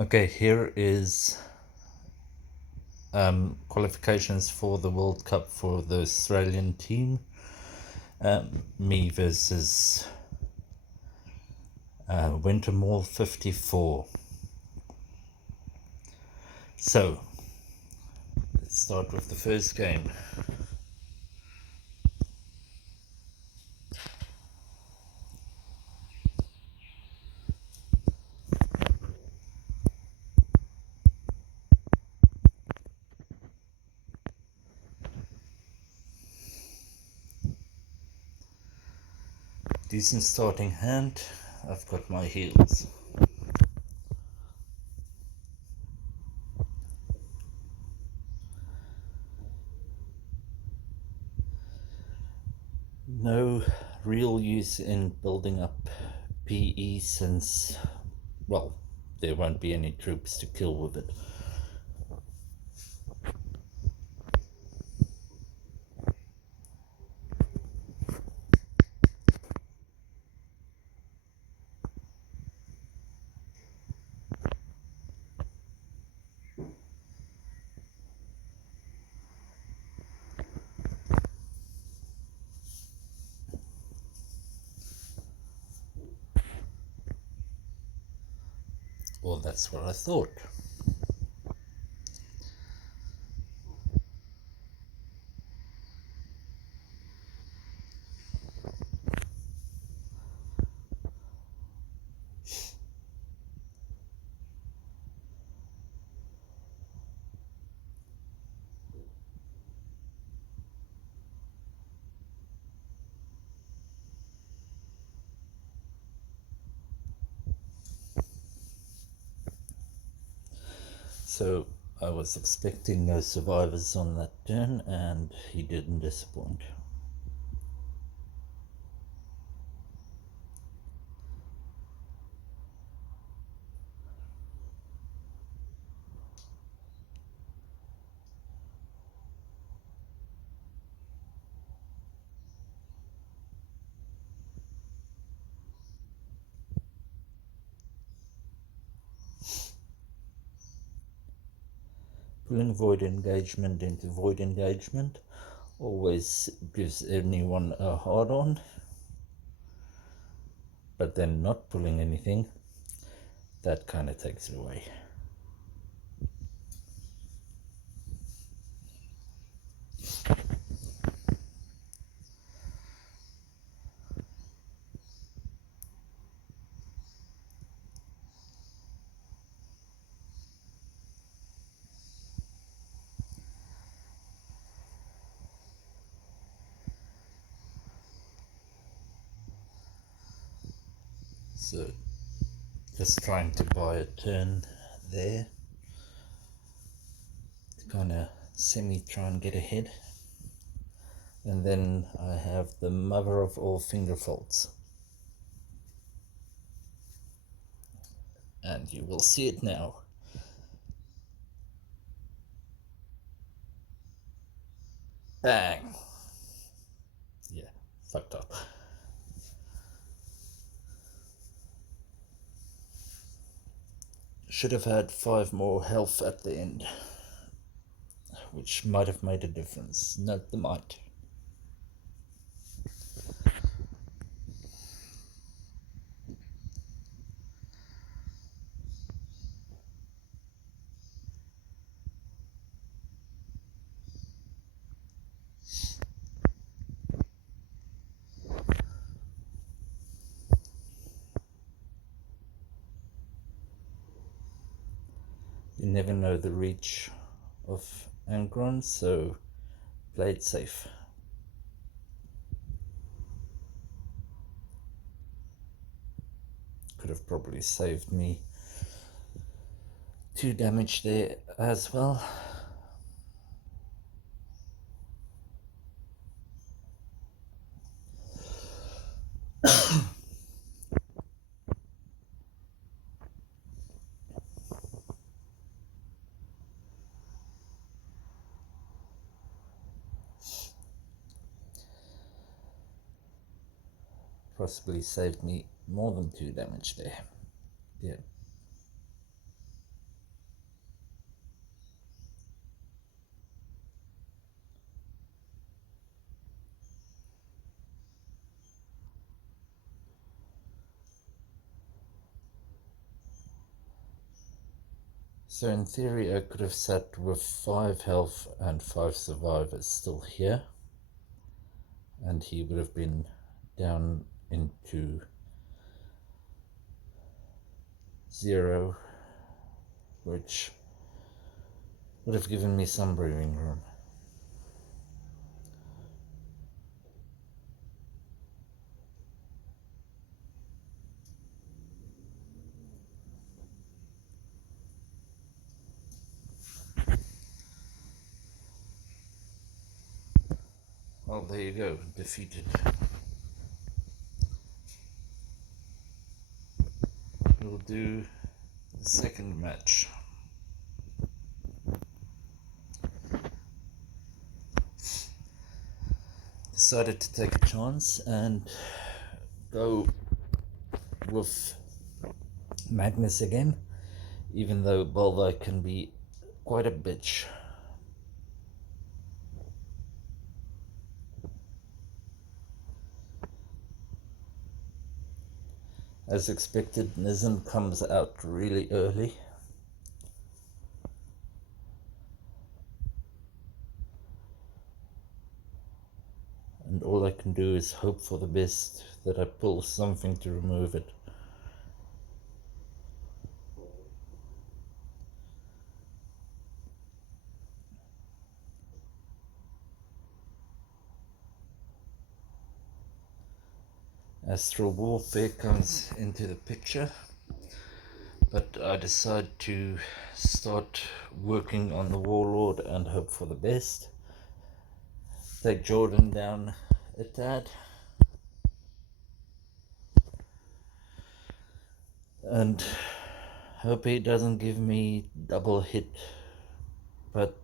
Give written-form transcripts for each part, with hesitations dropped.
Okay, here is qualifications for the World Cup for the Australian team. Me versus Wintermore 54. So, let's start with the first game. Decent starting hand. I've got my heels. No real use in building up PE since, well, there won't be any troops to kill with it. Well, that's what I thought. So I was expecting no survivors on that turn, and he didn't disappoint. Pulling void engagement into void engagement always gives anyone a hard on, but then not pulling anything, that kind of takes it away. So just trying to buy a turn there to kind of semi try and get ahead. And then I have the mother of all finger faults. And you will see it now. Bang! Yeah, fucked up. Should have had 5 more health at the end, which might have made a difference. Note the might. You never know the reach of Angron, so play it safe. Could have probably saved me 2 damage there as well. Possibly saved me more than 2 damage there. Yeah. So in theory I could have sat with 5 health and 5 survivors still here, and he would have been down into 0, which would have given me some breathing room. Well, there you go, defeated. We'll do the second match. Decided to take a chance and go with Magnus again, even though Bolvar can be quite a bitch. As expected, Nizam comes out really early. And all I can do is hope for the best, that I pull something to remove it. Astral warfare comes into the picture, but I decide to start working on the warlord and hope for the best. Take Jordan down a tad, and hope he doesn't give me double hit, but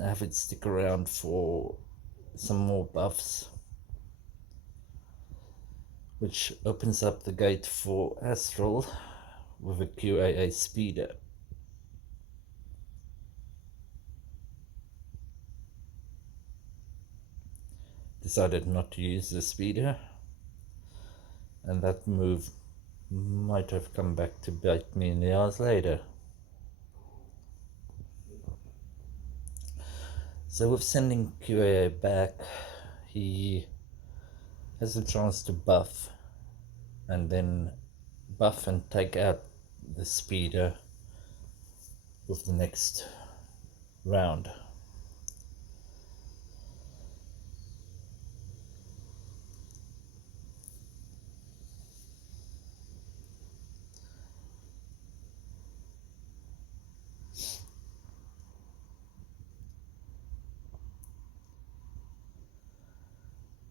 have it stick around for some more buffs, which opens up the gate for Astral with a QAA speeder. Decided not to use the speeder, and that move might have come back to bite me in the ass later. So with sending QAA back, he has a chance to buff, and then buff and take out the speeder with the next round.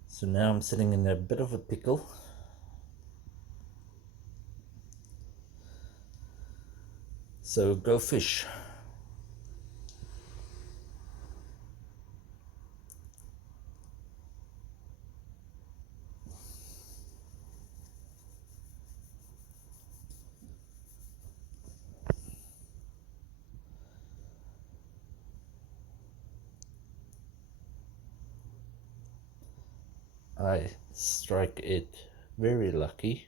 So now I'm sitting in a bit of a pickle. So go fish. I strike it very lucky,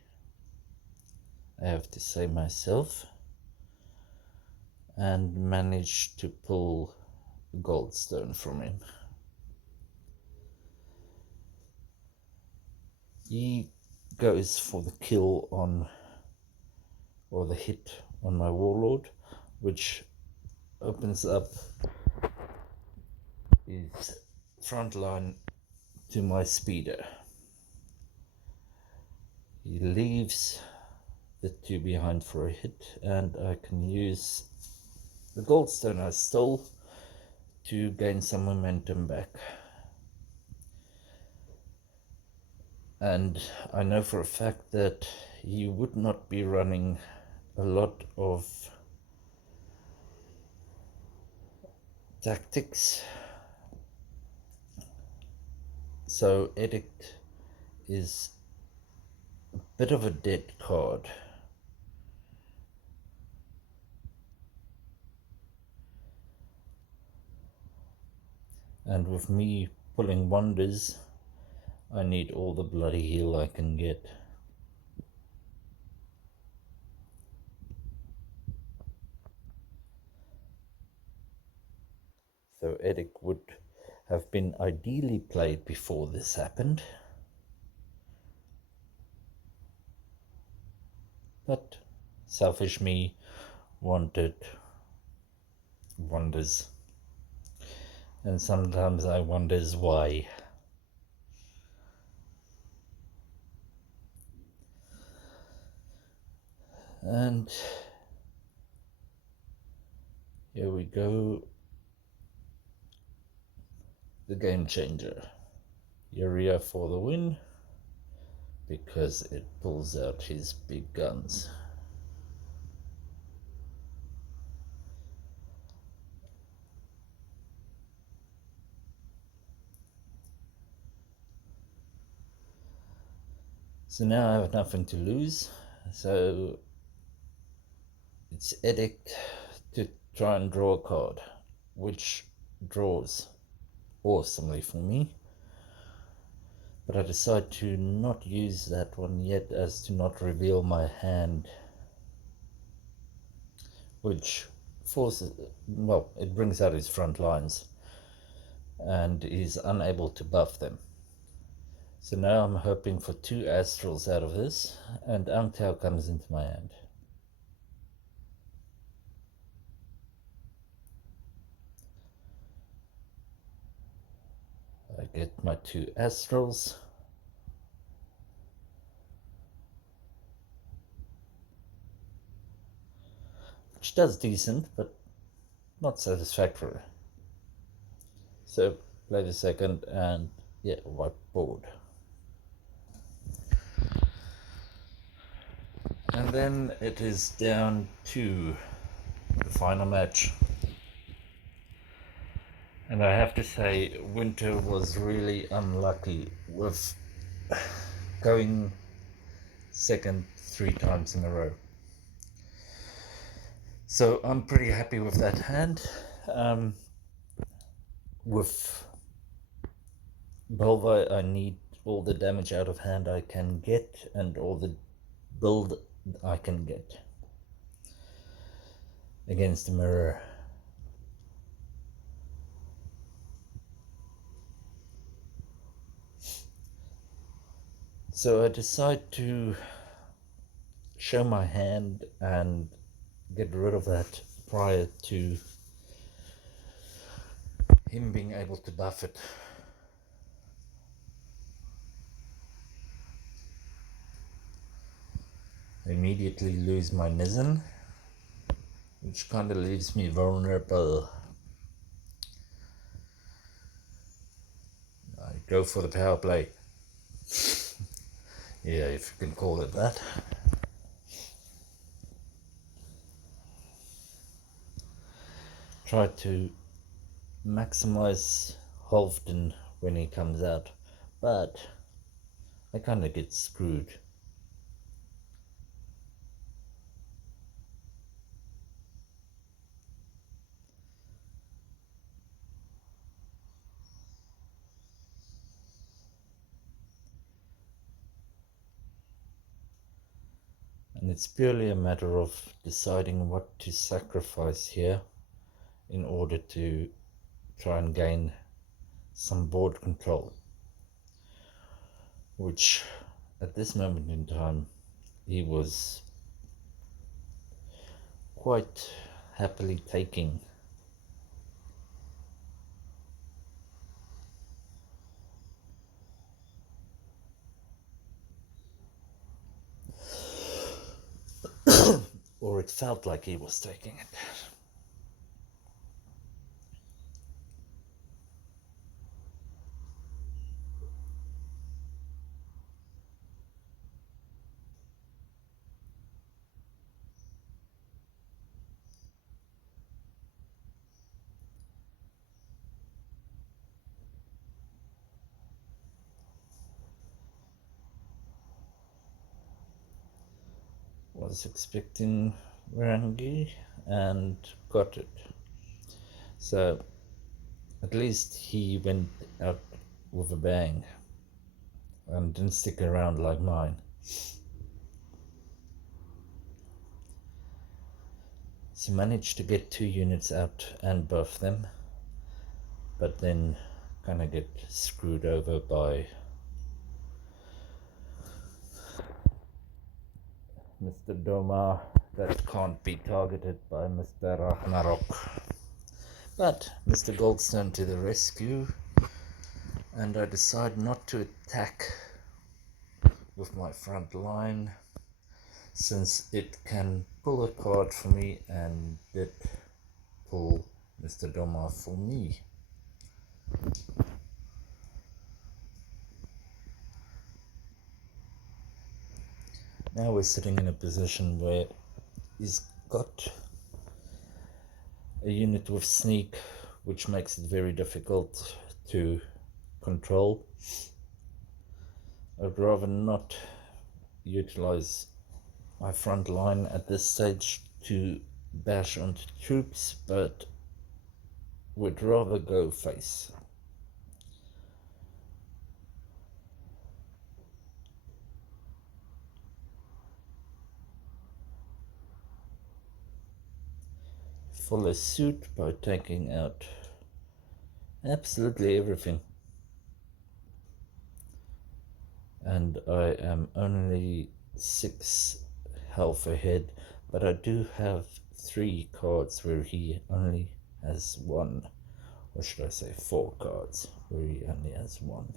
I have to say myself, and manage to pull a goldstone from him. He goes for the kill on, or the hit on my warlord, which opens up his front line to my speeder. He leaves the 2 behind for a hit, and I can use the goldstone I stole to gain some momentum back. And I know for a fact that he would not be running a lot of tactics, so Edict is a bit of a dead card. And with me pulling wonders, I need all the bloody heal I can get. So Edic would have been ideally played before this happened. But selfish me wanted wonders. And sometimes I wonders why. And here we go. The game changer. Urea for the win, because it pulls out his big guns. So now I have nothing to lose, so it's Edict to try and draw a card, which draws awesomely for me. But I decide to not use that one yet, as to not reveal my hand, which forces, well, it brings out his front lines and he's unable to buff them. So now I'm hoping for 2 astrals out of this, and Angtao comes into my hand. I get my 2 astrals. Which does decent, but not satisfactory. So play the second and yeah, wipe board. And then it is down to the final match. And I have to say, Winter was really unlucky with going second 3 times in a row. So I'm pretty happy with that hand. With Belva, I need all the damage out of hand I can get and all the build I can get against the mirror. So I decide to show my hand and get rid of that prior to him being able to buff it. I immediately lose my Nizen, which kind of leaves me vulnerable. I go for the power play. Yeah, if you can call it that. Try to maximize Hovden when he comes out, but I kind of get screwed. And it's purely a matter of deciding what to sacrifice here in order to try and gain some board control, which at this moment in time he was quite happily taking. Or it felt like he was taking it. Was expecting Rangi and got it. So at least he went out with a bang and didn't stick around like mine. So managed to get 2 units out and buff them, but then kind of get screwed over by Mr. Doma that can't be targeted by Mr. Ragnarok. But Mr. Goldstone to the rescue, and I decide not to attack with my front line since it can pull a card for me, and did pull Mr. Doma for me. Now we're sitting in a position where he's got a unit with sneak, which makes it very difficult to control. I'd rather not utilize my front line at this stage to bash onto troops, but would rather go face. Follow suit by taking out absolutely everything. And I am only 6 health ahead, but I do have 3 cards where he only has 1, or should I say 4 cards where he only has 1.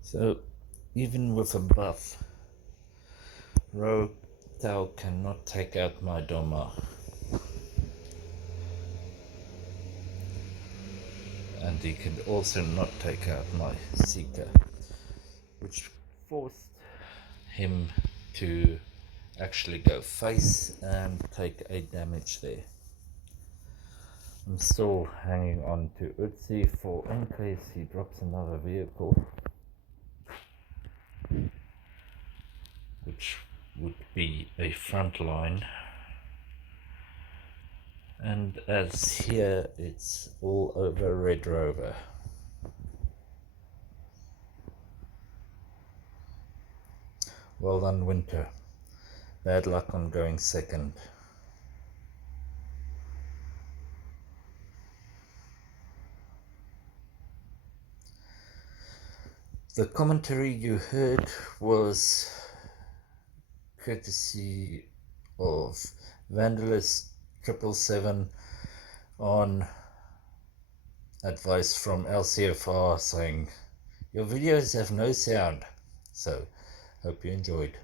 So even with a buff, Rogue Tau cannot take out my Doma. And he can also not take out my Seeker, which forced him to actually go face and take a damage there. I'm still hanging on to Utsi for in case he drops another vehicle, which would be a front line. And as here it's all over Red Rover. Well done, Winter. Bad luck on going second. The commentary you heard was courtesy of Vandalist 777 on advice from LCFR saying your videos have no sound. So hope you enjoyed.